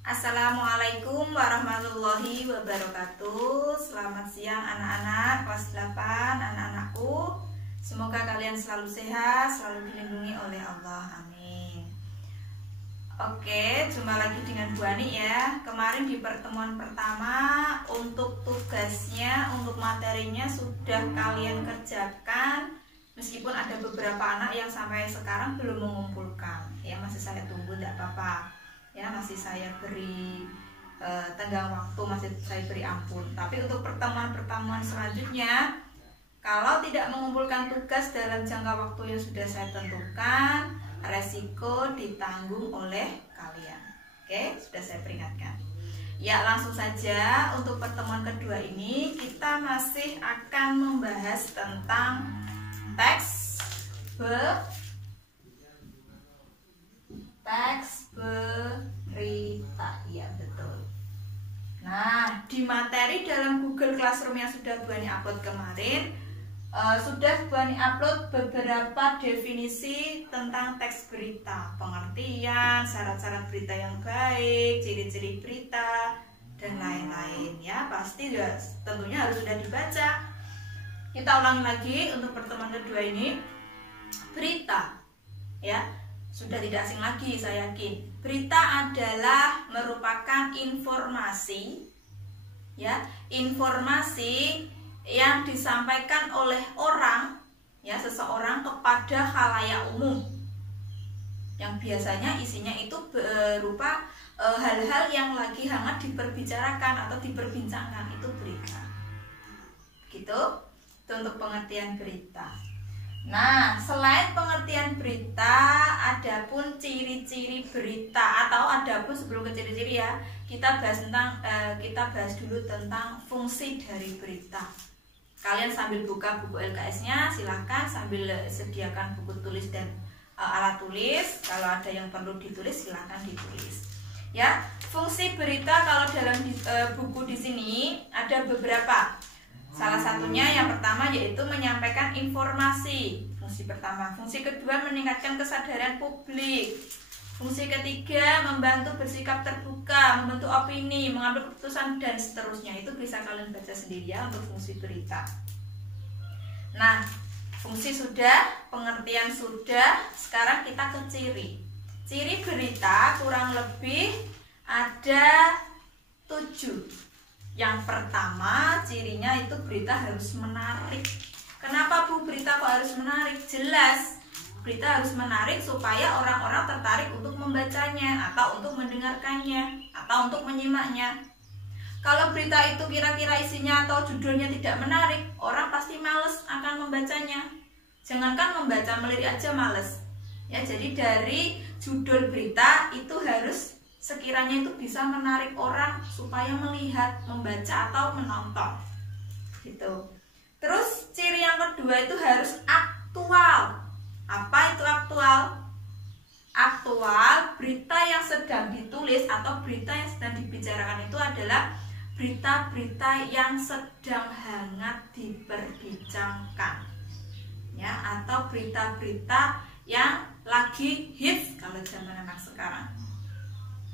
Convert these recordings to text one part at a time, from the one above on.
Assalamualaikum warahmatullahi wabarakatuh. Selamat siang anak-anak kelas 8, anak-anakku. Semoga kalian selalu sehat, selalu dilindungi oleh Allah. Amin. Oke, jumpa lagi dengan Bu Ani ya. Kemarin di pertemuan pertama untuk tugasnya, untuk materinya sudah kalian kerjakan. Meskipun ada beberapa anak yang sampai sekarang belum mengumpulkan. Ya, masih saya tunggu, tidak apa-apa. Ya, masih saya beri tenggang waktu, masih saya beri ampun. Tapi untuk pertemuan-pertemuan selanjutnya, kalau tidak mengumpulkan tugas dalam jangka waktu yang sudah saya tentukan, resiko ditanggung oleh kalian. Oke, sudah saya peringatkan. Ya, langsung saja untuk pertemuan kedua ini kita masih akan membahas tentang teks berita, ya betul. Nah, di materi dalam Google Classroom yang sudah Bu Ani upload kemarin, sudah Bu Ani upload beberapa definisi tentang teks berita, pengertian, syarat-syarat berita yang baik, ciri-ciri berita, dan lain-lain ya. Pasti ya, tentunya harus sudah dibaca. Kita ulangi lagi untuk pertemuan kedua ini. Berita, ya, sudah tidak asing lagi saya yakin. Berita adalah merupakan informasi, ya, informasi yang disampaikan oleh orang, ya, seseorang kepada khalayak umum, yang biasanya isinya itu berupa hal-hal yang lagi hangat diperbicarakan atau diperbincangkan, itu berita. Gitu. Itu untuk pengertian berita. Nah, selain pengertian berita, adapun ciri-ciri berita, atau adapun sebelum ke ciri-ciri ya, kita bahas dulu tentang fungsi dari berita. Kalian sambil buka buku LKS-nya, silahkan sambil sediakan buku tulis dan alat tulis. Kalau ada yang perlu ditulis, silahkan ditulis. Ya, fungsi berita kalau dalam buku di sini ada beberapa. Salah satunya yang pertama yaitu menyampaikan informasi. Fungsi pertama. Fungsi kedua meningkatkan kesadaran publik. Fungsi ketiga membantu bersikap terbuka, membentuk opini, mengambil keputusan dan seterusnya. Itu bisa kalian baca sendiri ya untuk fungsi berita. Nah, fungsi sudah, pengertian sudah. Sekarang kita ke ciri. Ciri berita kurang lebih ada 7. Yang pertama, cirinya itu berita harus menarik. Kenapa Bu berita kok harus menarik? Jelas, berita harus menarik supaya orang-orang tertarik untuk membacanya, atau untuk mendengarkannya, atau untuk menyimaknya. Kalau berita itu kira-kira isinya atau judulnya tidak menarik, orang pasti males akan membacanya. Jangankan membaca, melirik aja males. Ya, jadi dari judul berita itu harus sekiranya itu bisa menarik orang supaya melihat, membaca atau menonton. Gitu. Terus ciri yang kedua itu harus aktual. Apa itu aktual? Aktual, berita yang sedang ditulis atau berita yang sedang dibicarakan itu adalah berita-berita yang sedang hangat diperbincangkan. Ya, atau berita-berita yang lagi hits kalau zaman anak sekarang.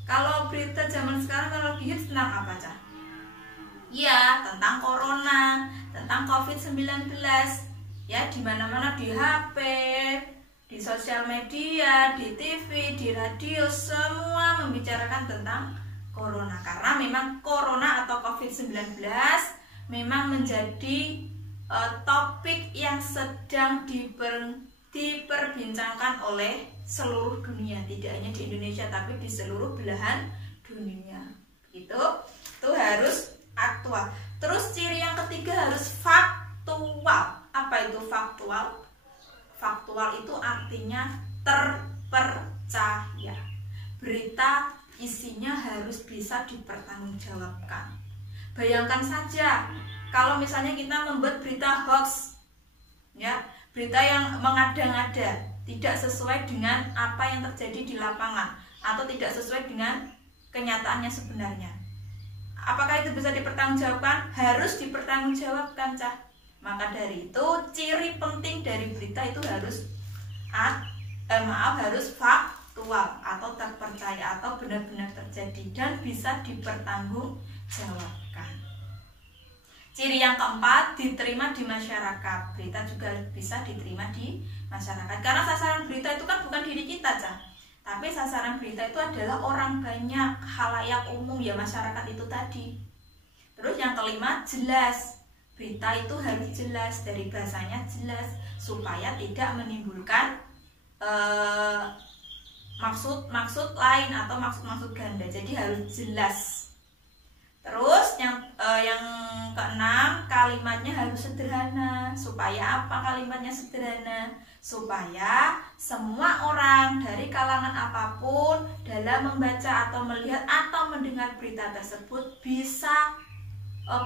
Kalau berita zaman sekarang kalau lagi hits tentang apa, Cah? Ya, tentang corona, tentang COVID-19. Ya, di mana-mana, di HP, di sosial media, di TV, di radio, semua membicarakan tentang corona. Karena memang corona atau COVID-19 memang menjadi topik yang sedang diperbincangkan oleh seluruh dunia, tidak hanya di Indonesia tapi di seluruh belahan dunia. Gitu. Itu harus aktual. Terus ciri yang ketiga harus faktual. Apa itu faktual? Faktual itu artinya terpercaya. Berita isinya harus bisa dipertanggungjawabkan. Bayangkan saja kalau misalnya kita membuat berita hoax, ya, berita yang mengada-ngada, tidak sesuai dengan apa yang terjadi di lapangan, atau tidak sesuai dengan kenyataannya sebenarnya. Apakah itu bisa dipertanggungjawabkan? Harus dipertanggungjawabkan, Cah. Maka dari itu, ciri penting dari berita itu harus harus faktual atau terpercaya atau benar-benar terjadi dan bisa dipertanggungjawabkan. Ciri yang keempat, diterima di masyarakat. Berita juga bisa diterima di masyarakat. Karena sasaran berita itu kan bukan diri kita, Cah. Tapi sasaran berita itu adalah orang banyak, khalayak umum, ya masyarakat itu tadi. Terus yang kelima, jelas. Berita itu harus jelas, dari bahasanya jelas, supaya tidak menimbulkan maksud lain atau maksud ganda. Jadi harus jelas. Terus yang keenam, kalimatnya harus sederhana. Supaya apa kalimatnya sederhana? Supaya semua orang dari kalangan apapun dalam membaca atau melihat atau mendengar berita tersebut bisa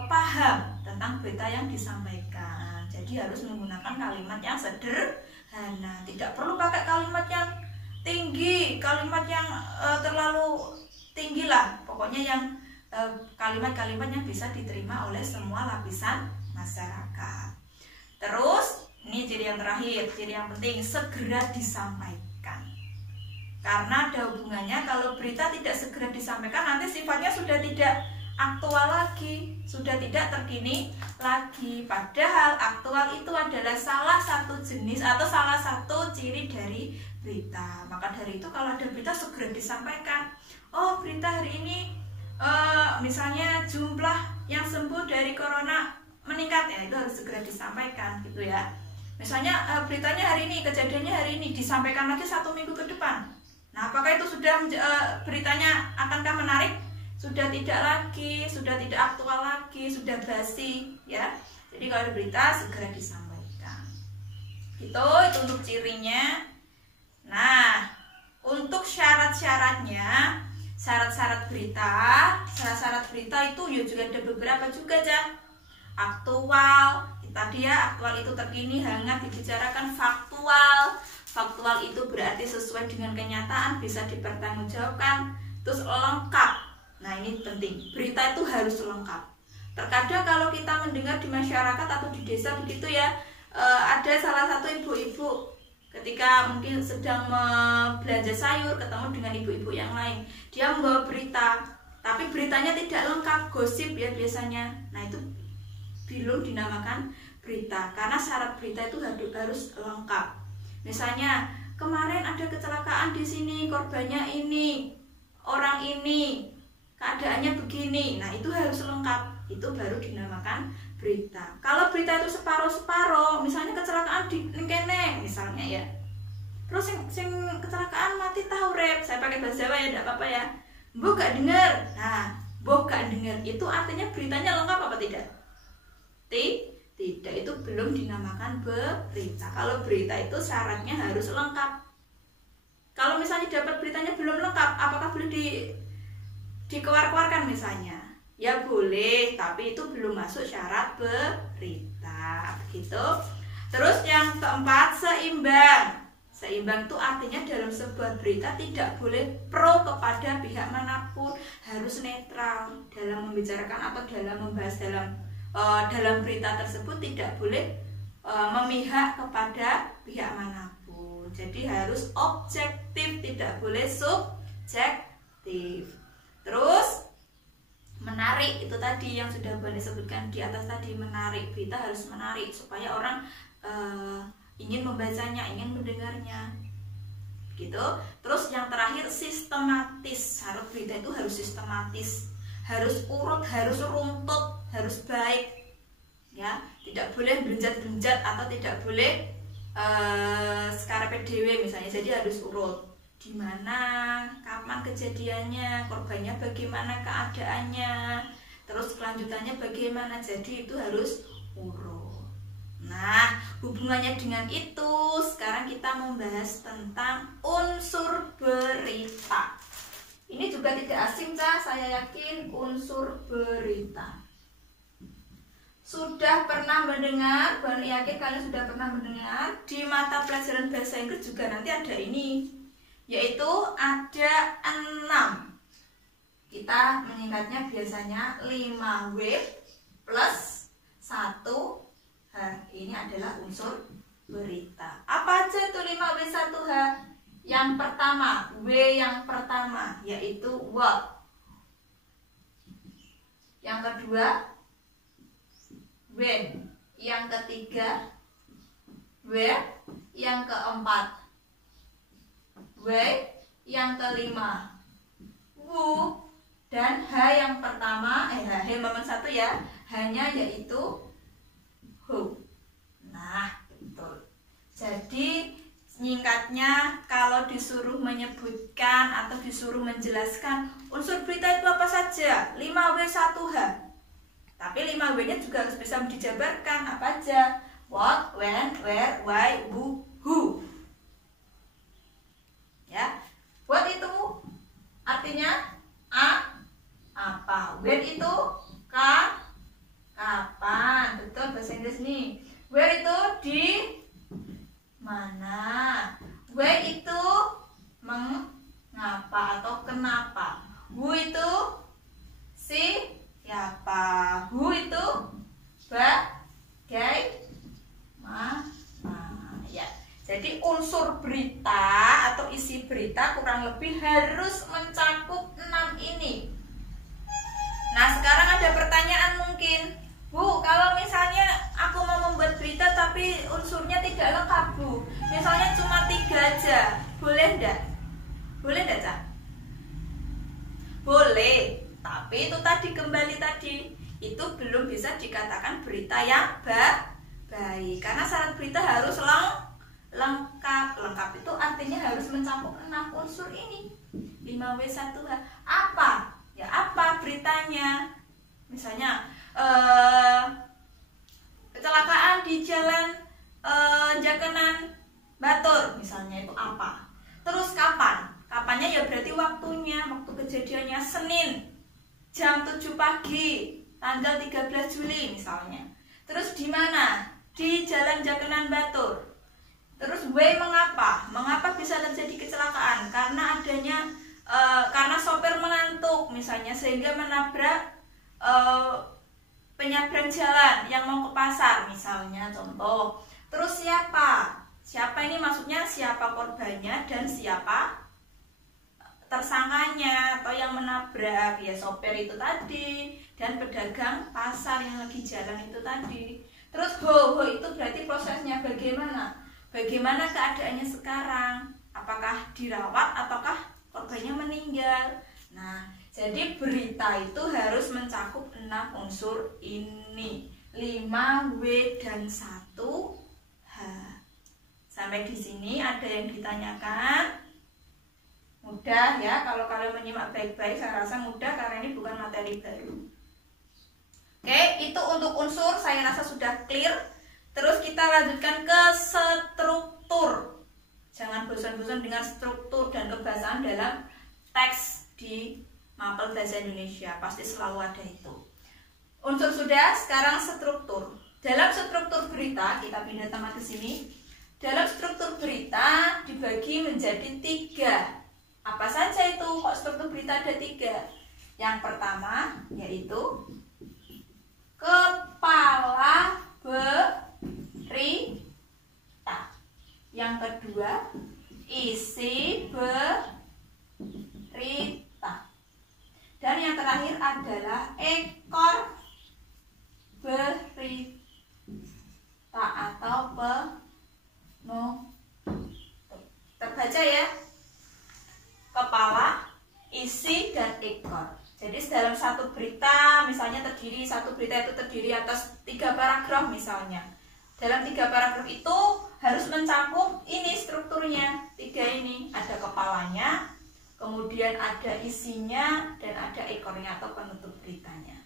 paham tentang berita yang disampaikan. Jadi harus menggunakan kalimat yang sederhana. Tidak perlu pakai kalimat yang tinggi, kalimat yang terlalu tinggi lah. Pokoknya yang kalimat-kalimat yang bisa diterima oleh semua lapisan masyarakat. Terus ini ciri yang terakhir, ciri yang penting, segera disampaikan. Karena ada hubungannya, kalau berita tidak segera disampaikan nanti sifatnya sudah tidak aktual lagi, sudah tidak terkini lagi. Padahal aktual itu adalah salah satu jenis atau salah satu ciri dari berita. Maka dari itu kalau ada berita segera disampaikan. Oh, berita hari ini misalnya jumlah yang sembuh dari corona meningkat, ya itu harus segera disampaikan gitu ya. Misalnya beritanya hari ini, kejadiannya hari ini, disampaikan lagi 1 minggu ke depan. Nah, apakah itu sudah beritanya akankah menarik? Sudah tidak lagi, sudah tidak aktual lagi, sudah basi ya. Jadi kalau ada berita segera disampaikan. Itu untuk cirinya. Nah, untuk syarat-syaratnya, syarat-syarat berita itu ya juga ada beberapa juga, Cah. Aktual, tadi ya, aktual itu terkini, hangat, dibicarakan. Faktual itu berarti sesuai dengan kenyataan, bisa dipertanggungjawabkan. Terus lengkap. Nah, ini penting, berita itu harus lengkap. Terkadang kalau kita mendengar di masyarakat atau di desa begitu ya, ada salah satu ibu-ibu ketika mungkin sedang belanja sayur ketemu dengan ibu-ibu yang lain, dia membawa berita, tapi beritanya tidak lengkap, gosip ya biasanya. Nah, itu belum dinamakan berita, karena syarat berita itu harus lengkap. Misalnya kemarin ada kecelakaan di sini, korbannya ini, orang ini, keadaannya begini. Nah, itu harus lengkap, itu baru dinamakan berita. Kalau berita itu separuh-separuh, misalnya kecelakaan di kene misalnya ya, terus sing kecelakaan mati tahu rep, saya pakai bahasa Jawa ya, tidak apa-apa ya, mbok gak dengar. Nah, mbok gak dengar itu artinya beritanya lengkap apa tidak? Tidak, itu belum dinamakan berita. Kalau berita itu syaratnya harus lengkap. Kalau misalnya dapat beritanya belum lengkap, apakah boleh dikeluarkan misalnya? Ya boleh, tapi itu belum masuk syarat berita, begitu. Terus yang keempat, seimbang. Seimbang itu artinya dalam sebuah berita tidak boleh pro kepada pihak manapun, harus netral dalam membicarakan atau dalam membahas dalam berita tersebut, tidak boleh memihak kepada pihak manapun. Jadi harus objektif, tidak boleh subjektif. Terus menarik, itu tadi yang sudah Bani sebutkan di atas tadi, menarik. Berita harus menarik supaya orang ingin membacanya, ingin mendengarnya gitu. Terus yang terakhir, sistematis. Syarat berita itu harus sistematis, harus urut, harus runtut, harus baik ya. Tidak boleh benjat-benjat atau tidak boleh sekarepe dhewe misalnya. Jadi harus urut, di mana, kapan kejadiannya, korbannya bagaimana keadaannya, terus kelanjutannya bagaimana. Jadi itu harus urut. Nah, hubungannya dengan itu, sekarang kita membahas tentang unsur berita. Ini juga tidak asing, Cah, saya yakin, unsur berita. Sudah pernah mendengar, Bani yakin kalian sudah pernah mendengar, di mata pelajaran bahasa Inggris juga nanti ada ini, yaitu ada 6. Kita menyingkatnya biasanya 5W plus 1H. Ini adalah unsur berita. Apa aja tuh 5W 1H? yang pertama, W yang pertama, yaitu what. Yang kedua, when. Yang ketiga, where. Yang keempat, where. Yang kelima, who. Dan H yang pertama, H momen satu ya, hanya yaitu who. Nah, betul. Jadi singkatnya, kalau disuruh menyebutkan atau disuruh menjelaskan unsur berita itu apa saja, 5W1H. Tapi 5W-nya juga harus bisa dijabarkan apa aja. What, when, where, why, who. Ya. What itu artinya apa. When itu kapan. Betul bahasa Inggris nih. Where itu di mana. Why itu mengapa atau kenapa. Who itu siapa. Who itu bagaimana. Ya. Jadi unsur berita atau isi berita kurang lebih harus mencakup 6 ini. Nah, sekarang ada pertanyaan mungkin, Bu, kalau misalnya aku mau membuat berita tapi unsurnya tidak lengkap, Bu, misalnya cuma 3 aja, boleh enggak? Boleh enggak, Cak? Boleh, tapi itu tadi kembali tadi, itu belum bisa dikatakan berita yang baik, karena syarat berita harus lengkap. Lengkap itu artinya harus mencakup 6 unsur ini. 5W1H. Apa? Ya apa beritanya? Misalnya kecelakaan di jalan Jakenan Batur, misalnya, itu apa? Terus kapan? Kapannya ya berarti waktunya, waktu kejadiannya Senin jam 7 pagi tanggal 13 Juli misalnya. Terus di mana? Di jalan Jakenan Batur. Terus W mengapa? Mengapa bisa terjadi kecelakaan? Karena sopir mengantuk misalnya, sehingga menabrak penyeberang jalan yang mau ke pasar misalnya, contoh. Terus siapa? Siapa ini maksudnya siapa korbannya dan siapa tersangkanya atau yang menabrak, ya sopir itu tadi dan pedagang pasar yang lagi jalan itu tadi. Terus ho itu berarti prosesnya bagaimana? Bagaimana keadaannya sekarang? Apakah dirawat ataukah korbannya meninggal? Nah, jadi berita itu harus mencakup 6 unsur ini, 5W dan 1H. Sampai di sini ada yang ditanyakan? Mudah ya, kalau kalian menyimak baik-baik saya rasa mudah karena ini bukan materi baru. Oke, itu untuk unsur saya rasa sudah clear. Terus kita lanjutkan ke struktur. Jangan bosan-bosan dengan struktur dan kebahasaan dalam teks di Mapel Bahasa Indonesia, pasti selalu ada itu. Unsur sudah, sekarang struktur. Dalam struktur berita, kita pindah tema ke sini. Dalam struktur berita dibagi menjadi 3. Apa saja itu? Kok struktur berita ada 3? Yang pertama yaitu kepala berita. Yang kedua isi berita. Dan yang terakhir adalah ekor berita atau penutup. Terbaca ya, kepala, isi, dan ekor. Jadi dalam satu berita misalnya satu berita itu terdiri atas 3 paragraf misalnya. Dalam 3 paragraf itu harus mencakup ini strukturnya, 3 ini. Ada kepalanya, kemudian ada isinya, dan ada ekornya atau penutup beritanya.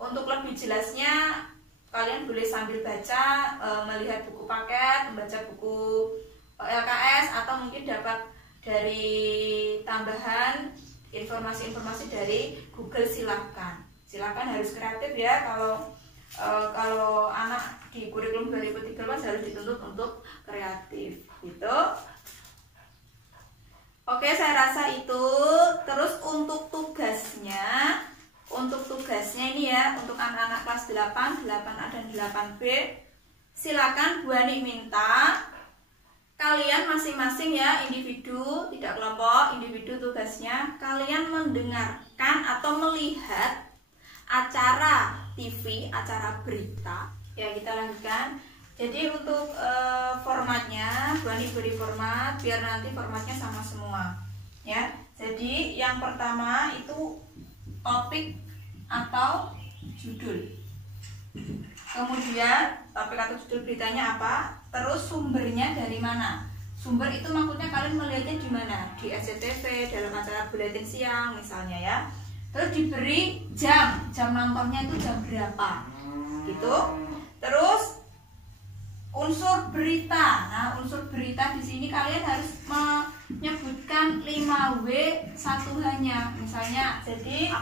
Untuk lebih jelasnya kalian boleh sambil baca, melihat buku paket, membaca buku LKS, atau mungkin dapat dari tambahan informasi-informasi dari Google. Silahkan harus kreatif ya. Kalau anak di kurikulum 2013 harus dituntut untuk kreatif gitu. Oke, saya rasa itu. Terus untuk tugasnya ini ya, untuk anak-anak kelas 8, 8A dan 8B, silakan Bu Ani minta kalian masing-masing ya, individu, tidak kelompok, individu tugasnya kalian mendengarkan atau melihat acara TV, acara berita. Ya, kita lanjutkan. Jadi untuk formatnya, Bu Ani beri format biar nanti formatnya sama semua. Ya. Jadi yang pertama itu topik atau judul. Kemudian topik atau judul beritanya apa? Terus sumbernya dari mana? Sumber itu maksudnya kalian melihatnya di mana? Di SCTV, dalam acara buletin siang misalnya ya. Terus diberi jam nontonnya itu jam berapa? Gitu. Terus unsur berita. Nah, unsur berita di sini kalian harus menyebutkan 5W satu hanya. Misalnya, jadi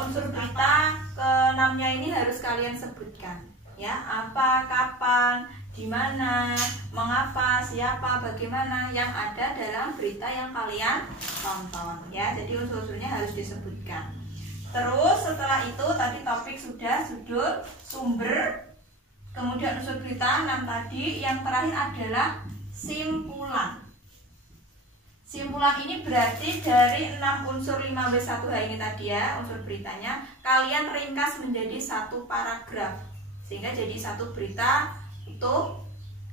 unsur berita ke-6-nya ini harus kalian sebutkan. Ya, apa, kapan, di mana, mengapa, siapa, bagaimana yang ada dalam berita yang kalian tonton. Ya, jadi unsur-unsurnya harus disebutkan. Terus setelah itu tadi topik sudah, judul, sumber, kemudian unsur berita 6 tadi, yang terakhir adalah simpulan. Simpulan ini berarti dari 6 unsur 5W1H ini tadi ya, unsur beritanya, kalian ringkas menjadi satu paragraf. Sehingga jadi satu berita itu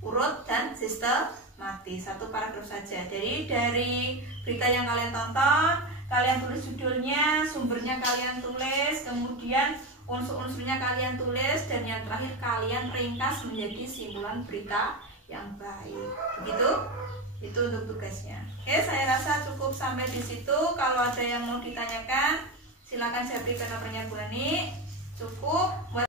urut dan sistematis, satu paragraf saja. Jadi dari berita yang kalian tonton, kalian tulis judulnya, sumbernya kalian tulis, kemudian unsur-unsurnya kalian tulis, dan yang terakhir kalian ringkas menjadi simpulan berita yang baik. Begitu? Itu untuk tugasnya. Oke, saya rasa cukup sampai di situ. Kalau ada yang mau ditanyakan, silakan saya berikan nomornya Bu Ani. Cukup.